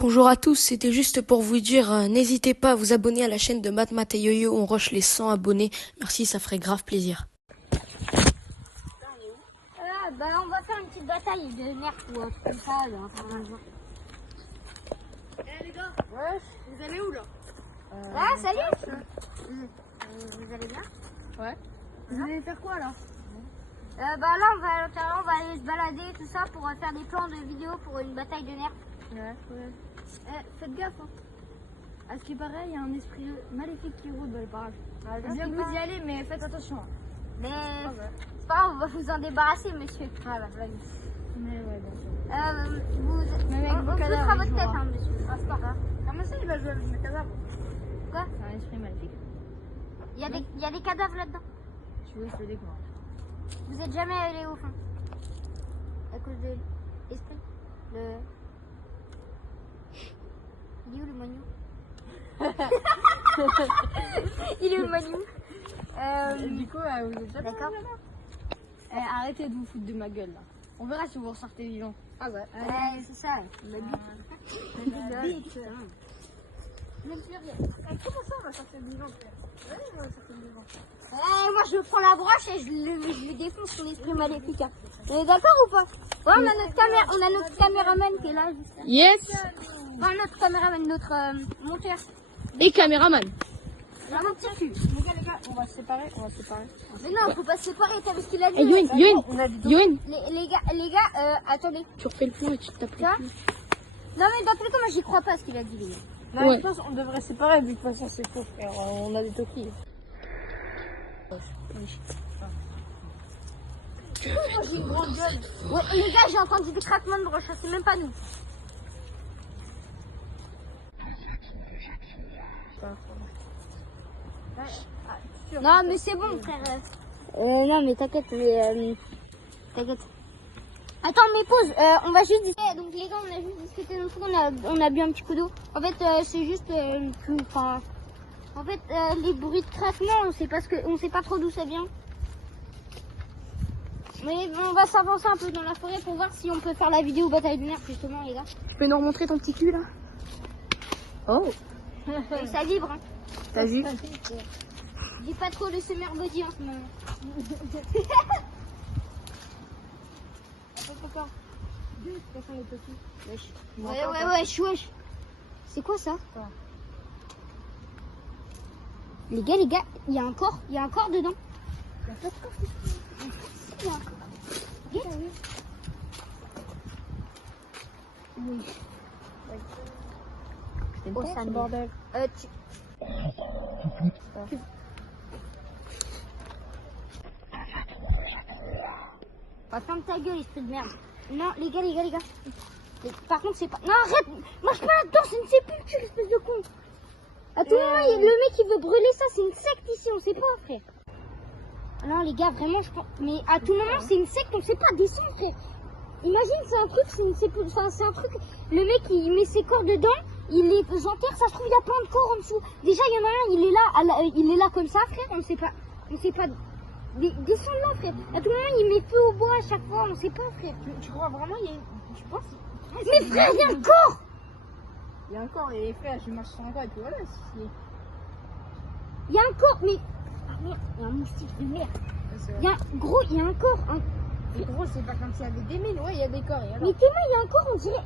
Bonjour à tous, c'était juste pour vous dire, n'hésitez pas à vous abonner à la chaîne de Matt et Yo-Yo, on rush les 100 abonnés. Merci, ça ferait grave plaisir. On va faire une petite bataille de nerfs ou un truc comme ça, Eh les gars, ouais, vous allez où là? Ah, salut. Vous allez bien? Ouais. Vous allez faire quoi là? Là, on va à l'intérieur, on va aller se balader, tout ça, pour faire des plans de vidéo pour une bataille de nerfs. Ouais. Faites gaffe, hein. À ce qui paraît, il y a un esprit maléfique qui roule dans le barrage. Je viens que vous y allez, mais faites attention. Mais c'est pas grave, on va vous en débarrasser, monsieur. Ah, bah, Mais ouais, bien sûr. On poussera votre tête, hein, monsieur. Ah, c'est pas grave. Comment ça, il va jouer avec mes cadavres? Quoi? C'est un esprit maléfique. Il y a des cadavres là-dedans. Je vous laisse le découvrir. Vous êtes jamais allé au fond? À cause de l'esprit? Il est où le magnou? Il est où le magnou? Du coup, vous êtes jamais D'accord. arrêtez de vous foutre de ma gueule là. On verra si vous ressortez vivant. Ah ouais. C'est ça, la bite. Comment ça, on va sortir vivant, frère? Ouais, on va sortir vivant. Moi je prends la broche et je lui défonce son esprit maléfique. Hein. On est d'accord ou pas? Ouais, on a notre caméraman qui est là juste là. Yes. Enfin, notre caméraman, notre monteur. Et caméraman. Là, mon petit cul. Les gars, on va se séparer, Mais non, faut pas se séparer, t'as vu ce qu'il a dit? Yoann, Les gars, attendez. tu refais le point et tu te tapes. Quoi? Non mais dans tous les cas, moi j'y crois pas à ce qu'il a dit, les gars. Non, je pense qu'on devrait séparer, vu que de toute façon c'est faux, frère. On a des toquilles. Moi j'ai une grande gueule. Ouais, les gars, j'ai entendu des craquements de broche, c'est même pas nous. Non mais c'est bon, frère. Non mais t'inquiète, t'inquiète. Attends, mais pause, on va juste discuter. Donc les gars, on a juste discuté notre truc, on a bu un petit coup d'eau. En fait, c'est juste en fait, les bruits de craquement, on sait pas trop d'où ça vient. Mais on va s'avancer un peu dans la forêt pour voir si on peut faire la vidéo bataille de nerfs justement, les gars. Tu peux nous remontrer ton petit cul là? Oh. Et ça vibre, hein. T'as vu? J'ai pas trop le summer body en ce moment. Wesh. C'est quoi ça? Les gars, il y a un corps dedans. Oui. Oh, ça me bordel. Ferme ta gueule, esprit de merde. Non, les gars. Par contre, c'est pas... Non, arrête. Marche pas là-dedans, c'est une sépulture, espèce de con. À tout moment, le mec, il veut brûler ça. C'est une secte ici, on sait pas, frère. Non, les gars, vraiment, je pense... Mais à tout moment, c'est une secte, on sait pas. Descends, frère. Imagine, c'est un truc, c'est une sépulture... Enfin, c'est un truc... Le mec, il met ses corps dedans, il les enterre, ça se trouve, il y a plein de corps en dessous. Déjà, il y en a un, il est là comme ça, frère, on sait pas... Descends là, frère. À tout moment, il met feu au bois à chaque fois, on sait pas, frère. Tu crois vraiment il y a une... Tu penses? Mais frère, il y a un corps. Il y a un corps, et frère, je marche sur un corps et puis voilà. Il y a un corps, mais... Ah merde, il y a un moustique de merde. Il y a un corps. Hein. Mais gros, c'est pas comme s'il y avait des mines, ouais, il y a des corps. Et alors... Mais tellement, il y a un corps, on dirait...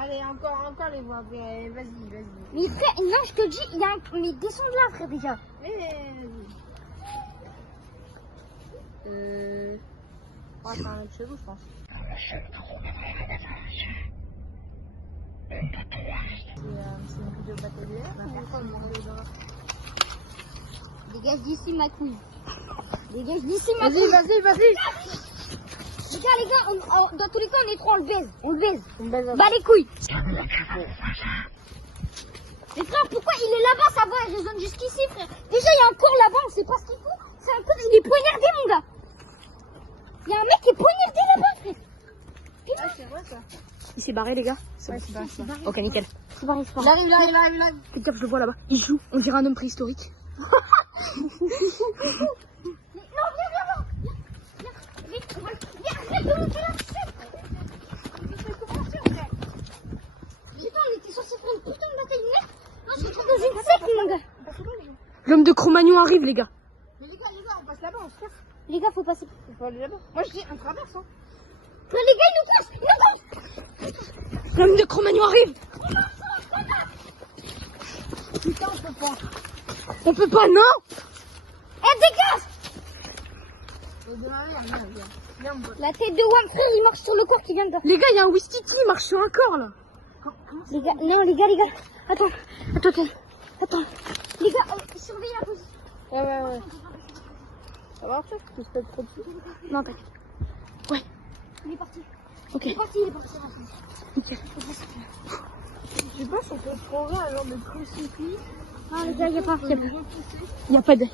Allez, encore les voix, vas-y. Mais frère, non, je te dis, il y a un... Mais descends de là, frère, déjà. On va faire un autre chez vous, je pense. C'est une vidéo bataille. Dégage d'ici ma couille. Vas-y. Les gars, dans tous les cas, on est trois, on le baise. Bah les couilles. Mais frère, pourquoi il est là-bas, ça va, il résonne jusqu'ici, frère. Déjà, il y a un corps là-bas, on sait pas ce qu'il fout. C'est un corps, il est poignardé, mon gars. Il y a un mec qui est poignardé là-bas, frère. Ah, c'est vrai ça. Il s'est barré, les gars? Ouais, c'est barré. Ok, nickel. Il arrive. Faites gaffe, je le vois là-bas. Il joue, on dirait un homme préhistorique. Non, viens. Viens, arrête de monter là. L'homme de Cro-Magnon arrive, les gars. Mais les gars, on passe là-bas, on se casse. Les gars, faut passer. Il faut aller là-bas. Moi je dis, on traverse, hein. Mais les gars, ils nous cassent. L'homme de Cro-Magnon arrive. Putain, on peut pas. On peut pas, non. Dégage. Viens, La tête de Wam, frère, il marche sur le corps qui vient de... Les gars, il y a un Whisky qui marche sur un corps, là. Les gars, non, les gars. Attends. Les gars, surveillez la position. Ouais. Ça va après? Tu se fais trop dessus? Non, t'inquiète. Il est parti. Ok. Il est parti. Ok. Je sais pas si on peut trouver un genre de crucifix. Non, les gars, il n'y a pas.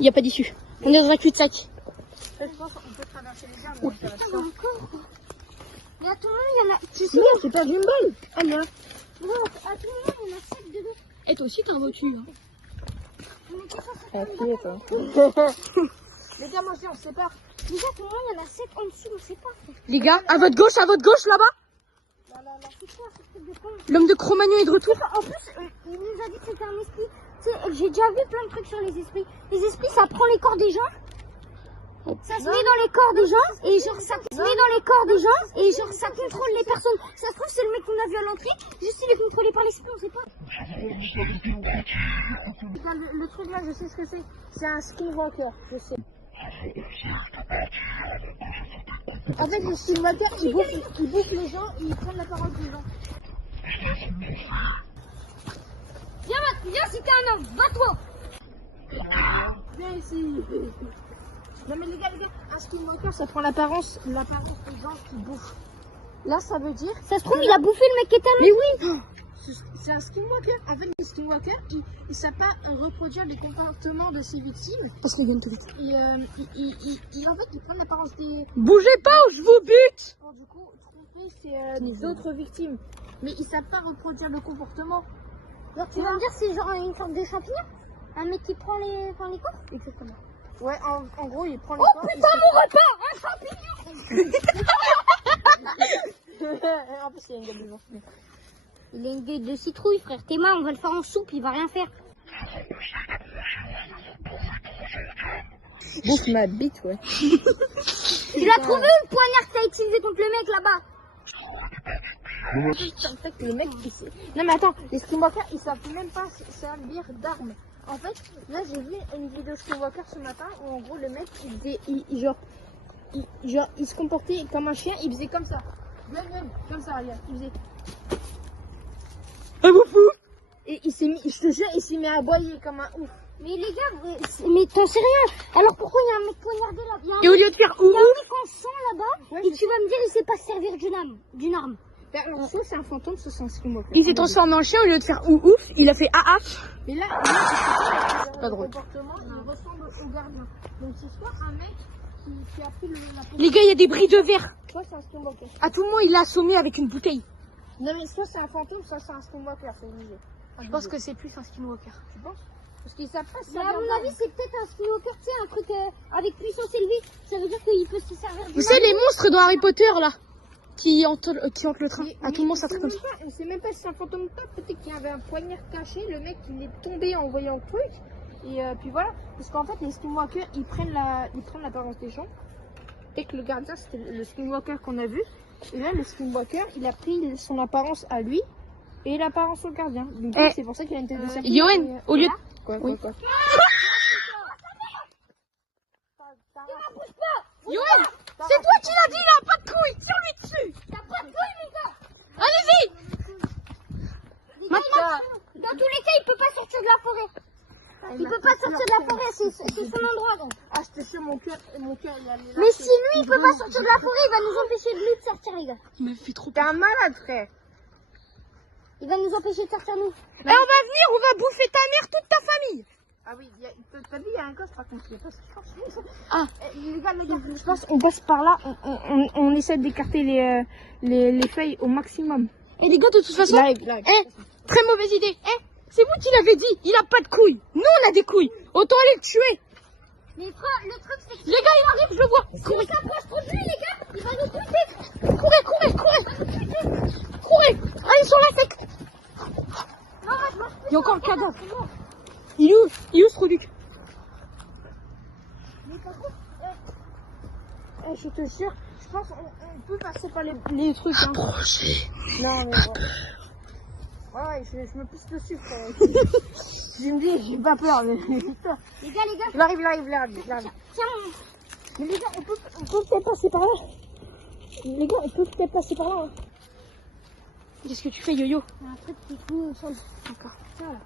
Il y a pas d'issue. On est dans un cul-de-sac. Je pense qu'on peut traverser les arbres. Mais à tout moment, il y en a... Tu sais, Non, c'est pas Gimbal. Ah, là. non, à tout moment, il y en a 7 dedans. Et toi aussi, t'as un voiture. On était censé Ah, faire qui est toi? Les gars, moi aussi, on se sépare. Les gars, à tout moment, il y en a 7 en dessous, on sait pas. Frère. Les gars, à votre gauche, là-bas. C'est quoi ce truc de con? L'homme de Cro-Magnon est de retour. En plus, il nous a dit que c'était un esprit. Tu sais, j'ai déjà vu plein de trucs sur les esprits. Les esprits, ça prend les corps des gens. Ça se met dans les corps des gens et genre ça se met dans les corps des gens et genre ça contrôle les personnes. Ça se trouve c'est le mec qu'on a vu à l'entrée, juste il est contrôlé par l'esprit, on sait pas. Le truc là, je sais ce que c'est. C'est un skinwalker, je sais. En fait, le skinwalker, il bouffe les gens, il prend la parole des gens. Viens si t'es un homme, va-toi. Viens ici. Non mais les gars, un skinwalker, ça prend l'apparence des gens qui bouffent. Là, ça veut dire... Ça se trouve il a bouffé le mec qui était là. Mais oui. C'est un skinwalker. En fait, les skinwalkers, ils ne savent pas reproduire les comportements de ses victimes. Parce qu'ils viennent tout vite. Et en fait, ils prennent l'apparence des... Bougez pas ou je vous bute. Alors, du coup, tromper, c'est d'autres victimes. Mais ils savent pas reproduire le comportement. Genre tu vas me dire c'est genre une sorte de champignon? Un mec qui prend les corps? Exactement. Ouais, en gros, il prend les Oh corps, putain mon repas! Un champignon! En plus, il y a une gueule de monstre. Il a une gueule de citrouille frère, t'es mal, on va le faire en soupe, il va rien faire. Bouffe ma bite, ouais. Tu l'as trouvé ou le poignard que t'as utilisé contre le mec là-bas? Le mec, non mais attends, les skinwalkers, ils savent même pas servir d'armes. En fait, là j'ai vu une vidéo skinwalker ce matin où en gros le mec, il se comportait comme un chien, il faisait comme ça. Même, comme ça, regarde, il faisait. Ah, vous fou. Et il s'est mis, je te jure, il s'est mis à aboyer comme un ouf. Mais les gars, mais t'en sais rien. Alors pourquoi il y a un mec poignardé là? Et au lieu de faire Il y a ouh, un mec en sang là-bas Ouais, et tu vas me dire il sait pas se servir d'une arme. Ben, alors, soit c'est un fantôme, soit c'est un skinwalker. il s'est transformé en chien, au lieu de faire ouh ouf, il a fait ah ah. Mais là, Pas drôle. le comportement, il ressemble au gardien. Donc c'est soit un mec qui a pris la peau. Les gars, il y a des bris de verre. Soit c'est un skinwalker. À tout moment, il l'a assommé avec une bouteille. Non mais soit c'est un fantôme, soit c'est un skinwalker, c'est obligé. Je pense que c'est plus un skinwalker. Tu penses? Parce qu'ils savent pas se Mais à servir mon d'armes. avis c'est peut-être un skinwalker, tu sais, un truc avec puissance élevée. Ça veut dire qu'il peut se servir d'une Vous savez, les monstres dans Harry Potter, là, qui hantent le train. Mais- À tout moment, ça mais traite comme ça. on sait même pas si c'est un fantôme ou pas. Peut-être qu'il y avait un poignard caché, le mec il est tombé en voyant le truc. Et puis voilà. Parce qu'en fait les skinwalkers ils prennent l'apparence des gens. Et que le gardien c'était le skinwalker qu'on a vu. Et là le skinwalker il a pris son apparence à lui et l'apparence au gardien. Donc Eh, c'est pour ça qu'il a une tête de serpent. Yoann, au lieu de... Quoi, Oui. quoi. Yoann, c'est toi qui l'as dit, là, pas de couilles, tire-lui dessus. T'as pas de couilles les gars. Allez-y. Les gars, dans tous les cas il peut pas sortir de la forêt. Il peut pas sortir de la forêt, c'est son endroit donc. Ah, je te jure, mon cœur, il est là. Mais si lui il peut pas sortir de la forêt, il va nous empêcher de lui de sortir les gars. Il m'a fait trop T'es peur. un malade, frère. Il va nous empêcher de sortir nous. Et on va venir, on va bouffer ta mère, toute ta famille. Ah oui, t'as vu, il y a un coffre par contre. Ah. Les gars, je pense qu'on passe par là, on essaie d'écarter les feuilles au maximum. Et les gars, de toute façon, Là, très mauvaise idée. C'est vous qui l'avez dit, il a pas de couilles. Nous, on a des couilles. Autant aller le tuer. Mais frère, le truc c'est que Les gars, il arrive, je le vois. si on s'approche trop de lui les gars, il va nous buter. Courez. Allez sur la sec. Non, moi je mange Il y a encore le cadavre. Il est où ce Truduc? peut passer par les trucs. Hein. Approchez. Non, mais bon. Ouais, je me pousse dessus, frère. Je me dis, j'ai pas peur, mais putain. Les gars, Il arrive. tiens, Mais les gars, on peut peut-être passer par là. Les gars, on peut peut-être passer par là. Hein. Qu'est-ce que tu fais, Yo-Yo? il y a un truc qui coule sur le... D'accord. Tiens, là.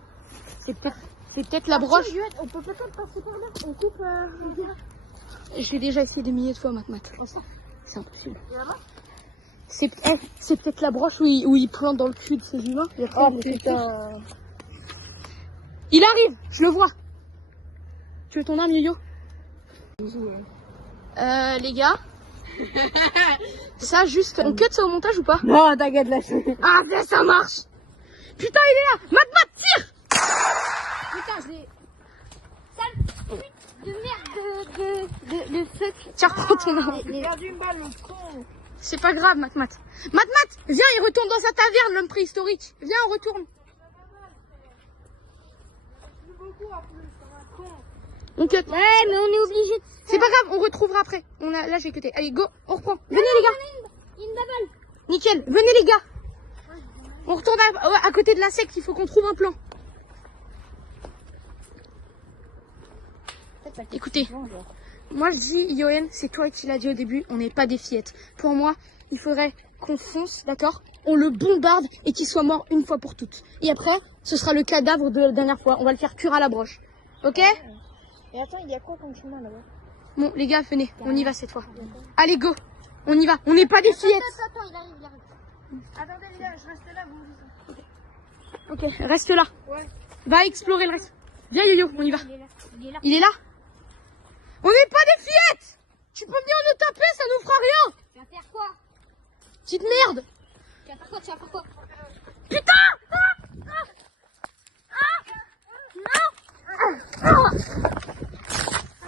C'est peut-être la broche. Tiens, Juliette, on peut peut-être passer par là. On coupe. Je l'ai déjà essayé des milliers de fois, Matmat. C'est impossible. Là-bas. C'est peut-être la broche où il plante dans le cul de ces humains. Et après, Oh il les fait putain. cuire. Il arrive, je le vois. Tu veux ton arme, Yo-Yo? Les gars. Ça, juste. On cut ça au montage ou pas? Non, t'inquiète, là. Ah, ça marche. Putain, il est là. Matmat, tire. Putain, j'ai... Sale pute de merde de fuck. Tiens, prends ton arme. J'ai perdu une balle, le con. C'est pas grave, Matmat. Matmat, viens, il retourne dans sa taverne, l'homme préhistorique. Viens, on retourne. On cut. Ouais, mais on est obligé de... C'est pas grave, on retrouvera après. Là, j'ai cuté. Allez, go, on reprend. Venez, les gars. Une baballe. Nickel. Venez, les gars. On retourne à côté de l'insecte. Il faut qu'on trouve un plan. Écoutez, moi je dis, Yoann, c'est toi qui l'as dit au début, on n'est pas des fillettes. Pour moi, il faudrait qu'on fonce, d'accord? On le bombarde et qu'il soit mort une fois pour toutes. Et après, ce sera le cadavre de la dernière fois. On va le faire cuire à la broche. Ok? Et attends, il y a quoi comme chemin là-bas? Bon, les gars, venez, on y va cette fois. Allez, go. On y va. On n'est pas des fillettes. Attends, il arrive. Attendez, les gars, je reste là, vous me dites. Ok, reste là. Ouais. Va explorer le reste. Viens, Yo-Yo, on y va. Il est là. Il est là? On n'est pas des fillettes! Tu peux venir nous taper, ça nous fera rien! Tu vas faire quoi? Petite merde! Tu vas faire quoi? Putain!